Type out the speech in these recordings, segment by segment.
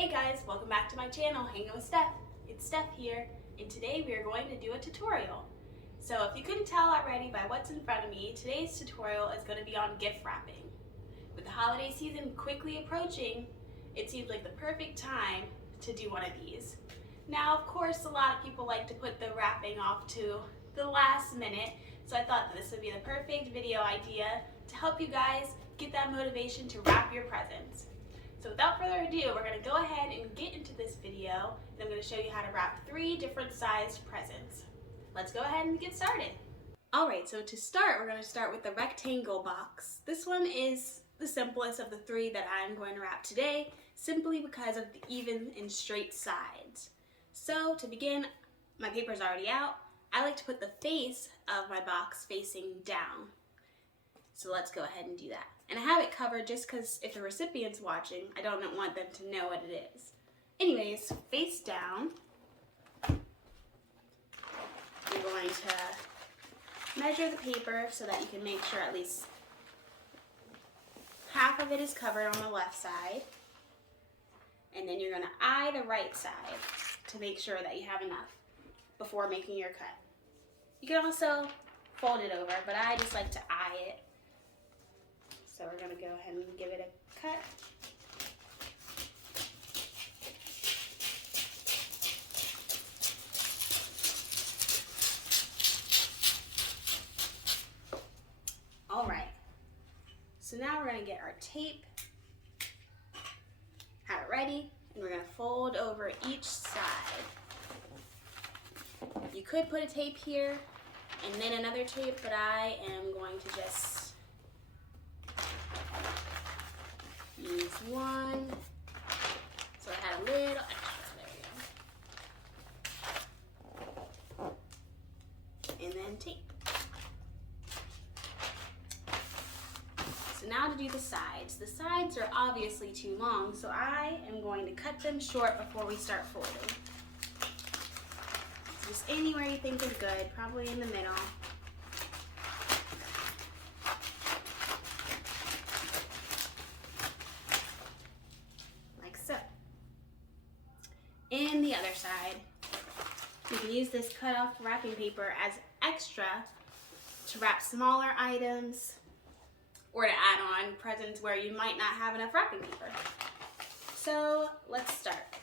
Hey guys, welcome back to my channel, Hanging with Steph. It's Steph here, and today we are going to do a tutorial. So if you couldn't tell already by what's in front of me, today's tutorial is going to be on gift wrapping. With the holiday season quickly approaching, it seems like the perfect time to do one of these. Now, of course, a lot of people like to put the wrapping off to the last minute, so I thought that this would be the perfect video idea to help you guys get that motivation to wrap your presents. So without further ado, we're going to go ahead and get into this video, and I'm going to show you how to wrap 3 different sized presents. Let's go ahead and get started. Alright, so to start, we're going to start with the rectangle box. This one is the simplest of the 3 that I'm going to wrap today, simply because of the even and straight sides. So to begin, my paper's already out. I like to put the face of my box facing down. So let's go ahead and do that. And I have it covered just because if the recipient's watching, I don't want them to know what it is. Anyways, face down, you're going to measure the paper so that you can make sure at least half of it is covered on the left side. And then you're going to eye the right side to make sure that you have enough before making your cut. You can also fold it over, but I just like to eye it. So we're going to go ahead and give it a cut. All right. So now we're going to get our tape, have it ready, and we're going to fold over each side. You could put a tape here and then another tape, but I am going to just use one, so I had a little extra, there we go. And then tape. So now to do the sides. The sides are obviously too long, so I am going to cut them short before we start folding. Just anywhere you think is good, probably in the middle. And the other side, you can use this cut-off wrapping paper as extra to wrap smaller items or to add on presents where you might not have enough wrapping paper. So let's start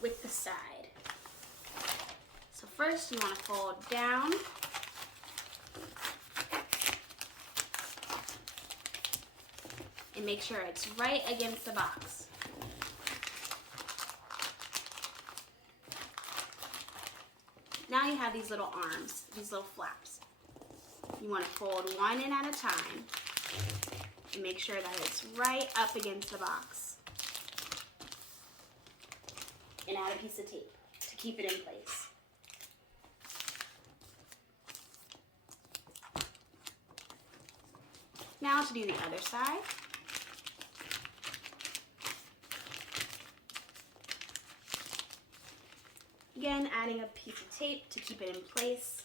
with the side. So first you want to fold down. And make sure it's right against the box. Now you have these little arms, these little flaps. You want to fold one in at a time and make sure that it's right up against the box. And add a piece of tape to keep it in place. Now to do the other side. Again, adding a piece of tape to keep it in place.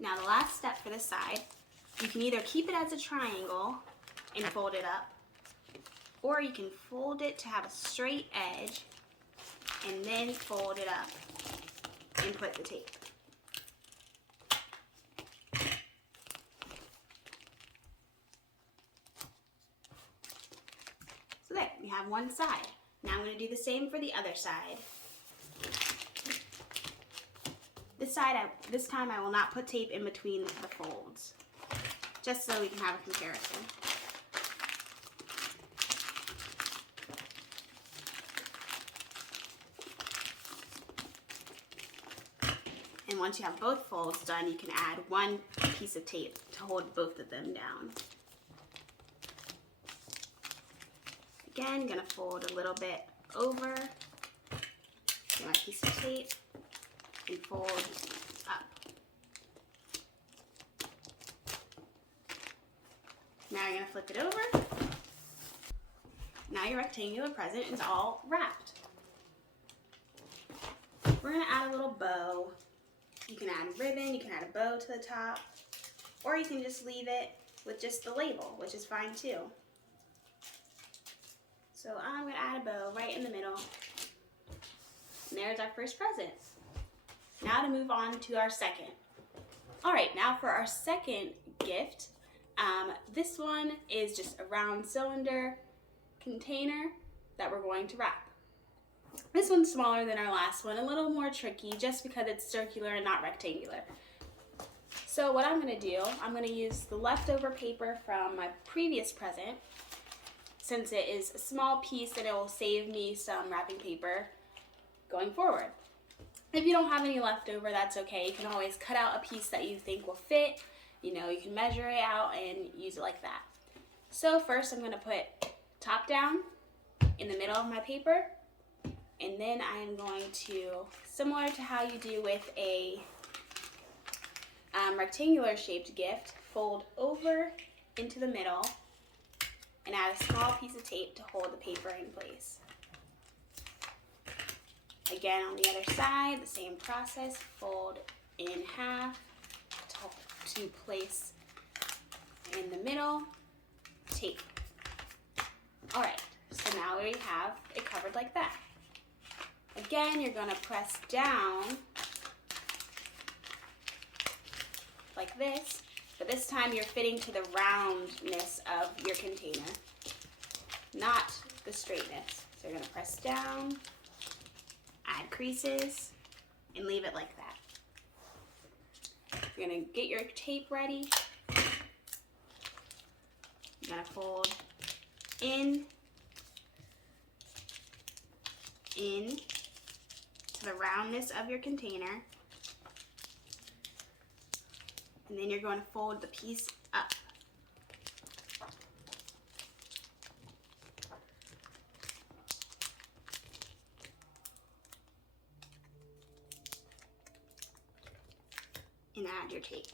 Now the last step for this side, you can either keep it as a triangle and fold it up, or you can fold it to have a straight edge and then fold it up and put the tape. So there, we have one side. Now I'm going to do the same for the other side. This time I will not put tape in between the folds, just so we can have a comparison. And once you have both folds done, you can add one piece of tape to hold both of them down. Again, gonna fold a little bit over, get my piece of tape, and fold up. Now you're gonna flip it over. Now your rectangular present is all wrapped. We're gonna add a little bow. You can add ribbon, you can add a bow to the top. or you can just leave it with just the label, which is fine too. So I'm gonna add a bow right in the middle. And there's our first present. Now to move on to our second. All right, now for our second gift, this one is just a round cylinder container that we're going to wrap. This one's smaller than our last one, a little more tricky just because it's circular and not rectangular. So what I'm gonna do, I'm gonna use the leftover paper from my previous present. Since it is a small piece, and it will save me some wrapping paper going forward. If you don't have any leftover, that's okay. You can always cut out a piece that you think will fit. You know, you can measure it out and use it like that. So first I'm gonna put top down in the middle of my paper, and then I'm going to, similar to how you do with a rectangular shaped gift, fold over into the middle and add a small piece of tape to hold the paper in place. Again, on the other side, the same process, fold in half to place in the middle, tape. All right, so now we have it covered like that. Again, you're gonna press down like this, but this time you're fitting to the roundness of your container, not the straightness. So you're gonna press down, add creases, and leave it like that. You're gonna get your tape ready. You're gonna fold in to the roundness of your container. And then you're going to fold the piece up. And add your tape.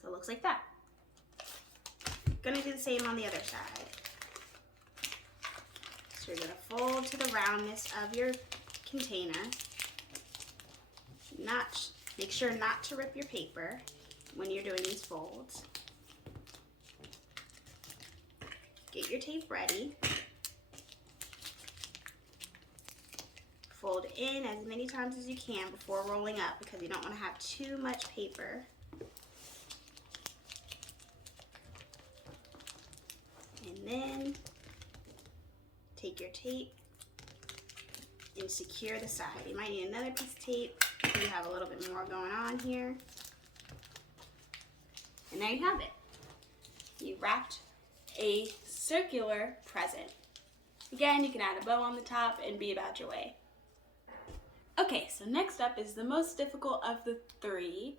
So it looks like that. Gonna do the same on the other side. So you're gonna fold to the roundness of your container. Make sure not to rip your paper when you're doing these folds. Get your tape ready. Fold in as many times as you can before rolling up because you don't want to have too much paper. And then take your tape and secure the side. You might need another piece of tape if you have a little bit more going on here. And there you have it. You wrapped a circular present. Again, you can add a bow on the top and be about your way. Okay, so next up is the most difficult of the three.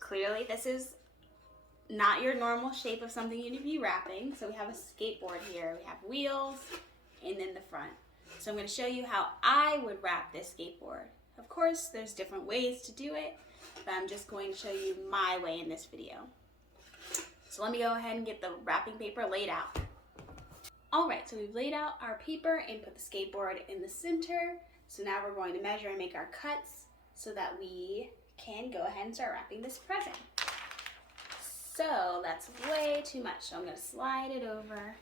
Clearly, this is not your normal shape of something you'd be wrapping. So we have a skateboard here. We have wheels and then the front. So I'm going to show you how I would wrap this skateboard. Of course, there's different ways to do it, but I'm just going to show you my way in this video. So let me go ahead and get the wrapping paper laid out. All right, so we've laid out our paper and put the skateboard in the center. So now we're going to measure and make our cuts so that we can go ahead and start wrapping this present. So that's way too much. So I'm going to slide it over.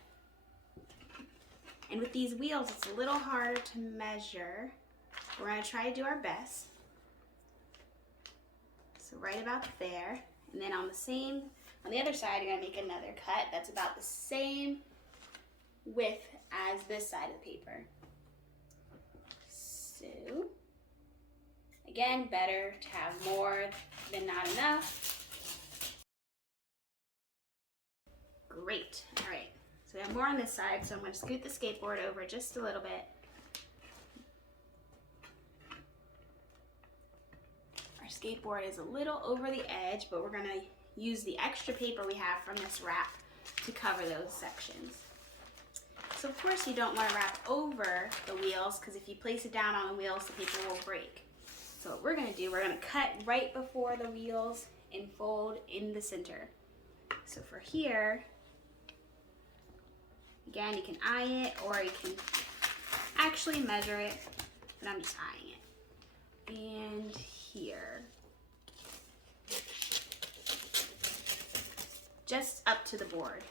And with these wheels, it's a little harder to measure. We're going to try to do our best. So right about there. And then on the other side, you're going to make another cut that's about the same width as this side of the paper. So, again, better to have more than not enough. Great. All right. So we have more on this side, so I'm going to scoot the skateboard over just a little bit. Our skateboard is a little over the edge, but we're going to use the extra paper we have from this wrap to cover those sections. So of course you don't want to wrap over the wheels because if you place it down on the wheels, the paper will break. So what we're going to do, we're going to cut right before the wheels and fold in the center. So for here, again, you can eye it or you can actually measure it, but I'm just eyeing it. And here. Just up to the board.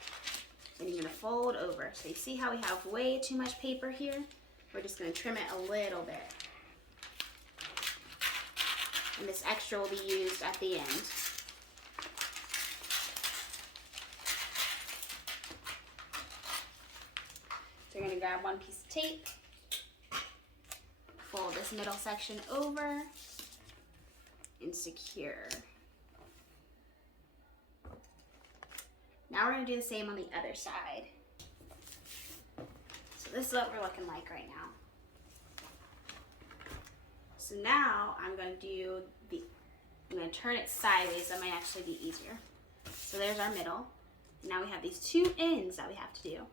And you're gonna fold over. So you see how we have way too much paper here? We're just gonna trim it a little bit. And this extra will be used at the end. So you're gonna grab one piece of tape, fold this middle section over, and secure. Now we're gonna do the same on the other side. So this is what we're looking like right now. So now I'm gonna turn it sideways. That might actually be easier. So there's our middle. Now we have these two ends that we have to do.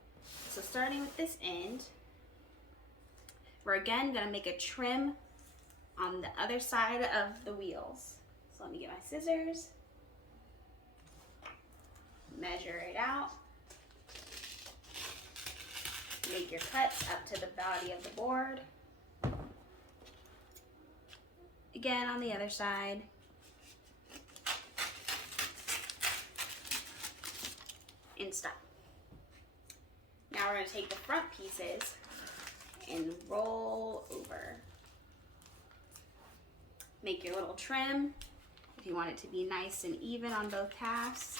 So starting with this end, we're again gonna make a trim on the other side of the wheels. So let me get my scissors, measure it out, make your cuts up to the body of the board. Again on the other side. And stop. Now we're going to take the front pieces and roll over. Make your little trim if you want it to be nice and even on both halves.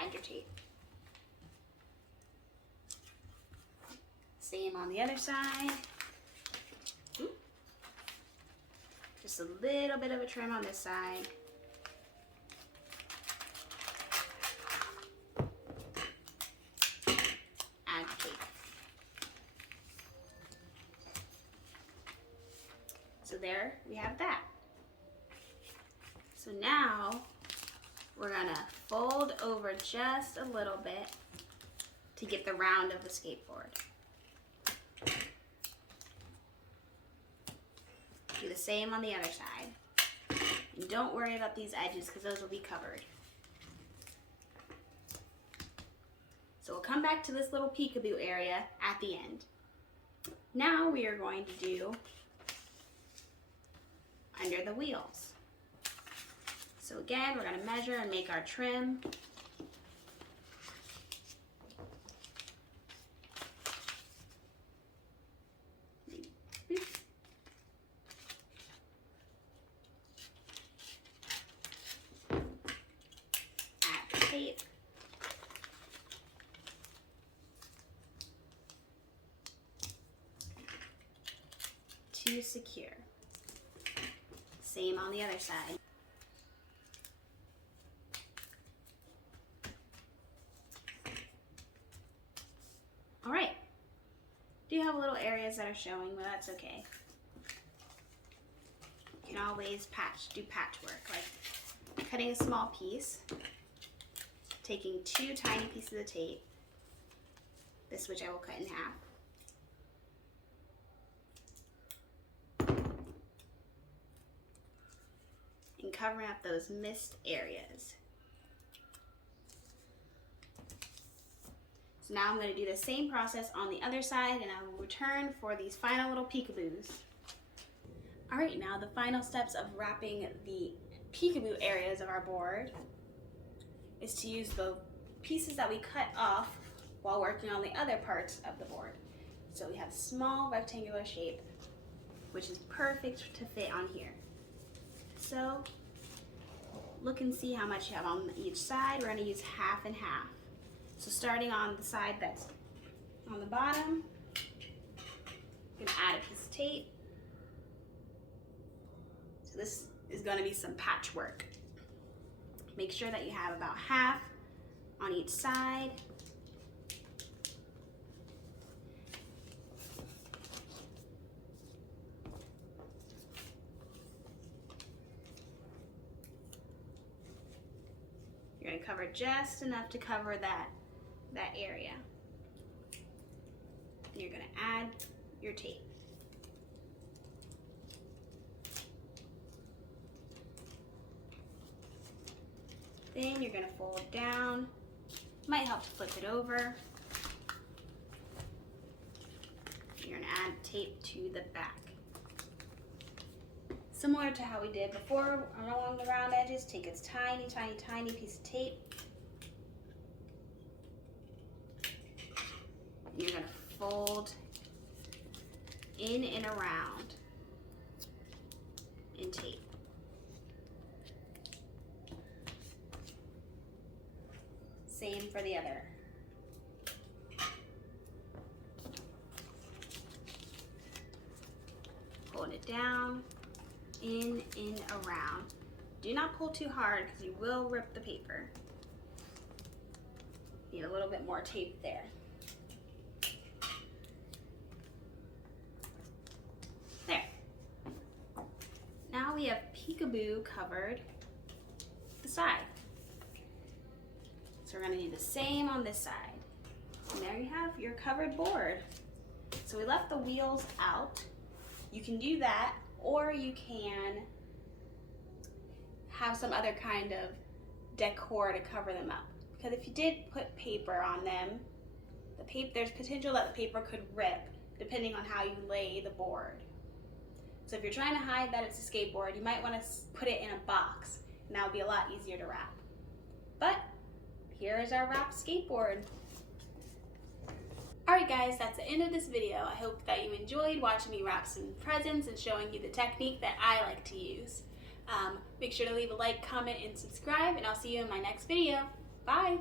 Add your tape. Same on the other side. Just a little bit of a trim on this side. Add tape. So there we have that. So now we're gonna fold over just a little bit to get the round of the skateboard. Do the same on the other side. And don't worry about these edges because those will be covered. So we'll come back to this little peekaboo area at the end. Now we are going to do under the wheels. So again, we're going to measure and make our trim. Tape. To secure. Same on the other side. All right. Do you have little areas that are showing? Well, that's okay. You can always do patchwork, like cutting a small piece, taking two tiny pieces of tape, this which I will cut in half, and covering up those missed areas. So now I'm going to do the same process on the other side, and I will return for these final little peekaboos. All right, now the final steps of wrapping the peekaboo areas of our board is to use the pieces that we cut off while working on the other parts of the board. So we have small rectangular shape, which is perfect to fit on here. So look and see how much you have on each side. We're going to use half and half. So starting on the side that's on the bottom, you can add a piece of tape. So this is going to be some patchwork. Make sure that you have about half on each side. You're going to cover just enough to cover that area. And you're going to add your tape. Then you're going to fold down. Might help to flip it over. add tape to the back. Similar to how we did before along the round edges, take a tiny, tiny, tiny piece of tape. And you're going to fold in and around in tape. Same for the other. Pulling it down, in and around. Do not pull too hard because you will rip the paper. Need a little bit more tape there. There. Now we have peekaboo covered the side. So we're going to do the same on this side. And there you have your covered board. So we left the wheels out. You can do that, or you can have some other kind of decor to cover them up. Because if you did put paper on them, there's potential that the paper could rip depending on how you lay the board. So if you're trying to hide that it's a skateboard, you might want to put it in a box, and that would be a lot easier to wrap. But here is our wrapped skateboard. Alright guys, that's the end of this video. I hope that you enjoyed watching me wrap some presents and showing you the technique that I like to use. Make sure to leave a like, comment, and subscribe, and I'll see you in my next video. Bye!